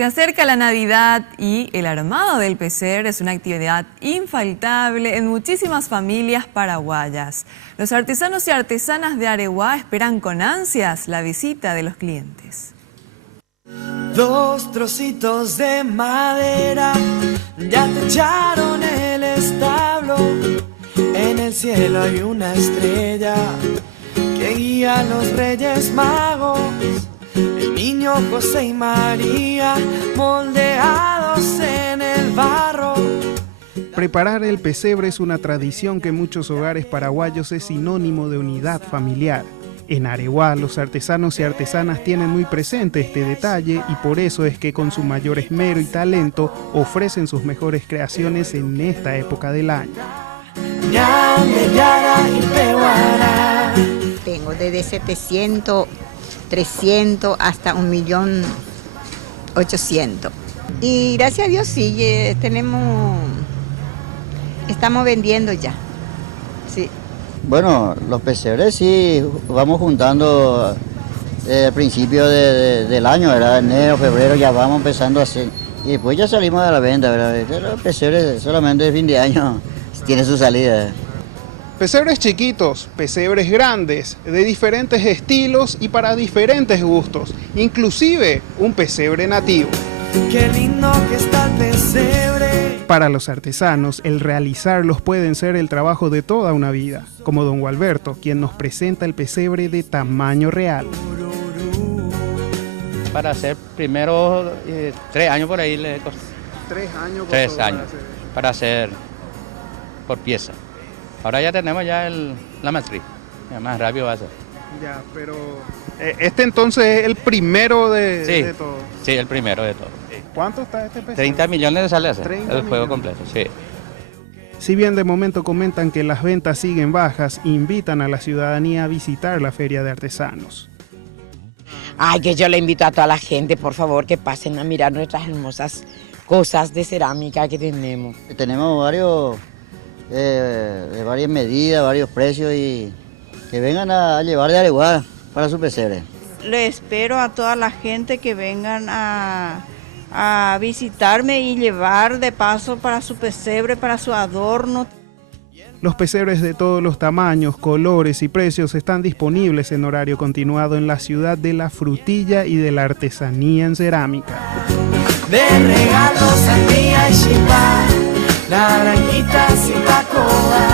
Se acerca la Navidad y el armado del pesebre es una actividad infaltable en muchísimas familias paraguayas. Los artesanos y artesanas de Areguá esperan con ansias la visita de los clientes. 2 trocitos de madera ya te echaron el establo. En el cielo hay una estrella que guía a los Reyes Magos. El niño José y María moldeados en el barro. Preparar el pesebre es una tradición que en muchos hogares paraguayos es sinónimo de unidad familiar. En Areguá, los artesanos y artesanas tienen muy presente este detalle y por eso es que con su mayor esmero y talento ofrecen sus mejores creaciones en esta época del año. Tengo desde 700, 300 hasta 1.800.000. Y gracias a Dios sí, estamos vendiendo ya. Sí. Bueno, los pesebres sí, vamos juntando al principio del año, ¿verdad? Enero, febrero, ya vamos empezando a hacer. Y después ya salimos a la venta, ¿verdad? Los pesebres solamente de fin de año tiene su salida. Pesebres chiquitos, pesebres grandes, de diferentes estilos y para diferentes gustos, inclusive un pesebre nativo. Qué lindo que está el pesebre. Para los artesanos, el realizarlos pueden ser el trabajo de toda una vida, como don Gualberto, quien nos presenta el pesebre de tamaño real. Para hacer primero 3 años por ahí le costó. 3 años. 3 años para hacer por pieza. Ahora ya tenemos ya la matriz, ya más rápido va a ser. Ya, pero este entonces es el primero de todo. Sí, el primero de todo. Sí. ¿Cuánto está este pesebre? 30 millones de sale a hacer, 30 el juego millones. completo, sí. Si bien de momento comentan que las ventas siguen bajas, invitan a la ciudadanía a visitar la Feria de Artesanos. Ay, que yo le invito a toda la gente, por favor, que pasen a mirar nuestras hermosas cosas de cerámica que tenemos. Tenemos varios, de varias medidas, varios precios y que vengan a llevar de Areguá para su pesebre. Le espero a toda la gente que vengan a visitarme y llevar de paso para su pesebre, para su adorno. Los pesebres de todos los tamaños, colores y precios están disponibles en horario continuado en la ciudad de la frutilla y de la artesanía en cerámica. De regalos, sandía y chipá, naranjitas y pacoa.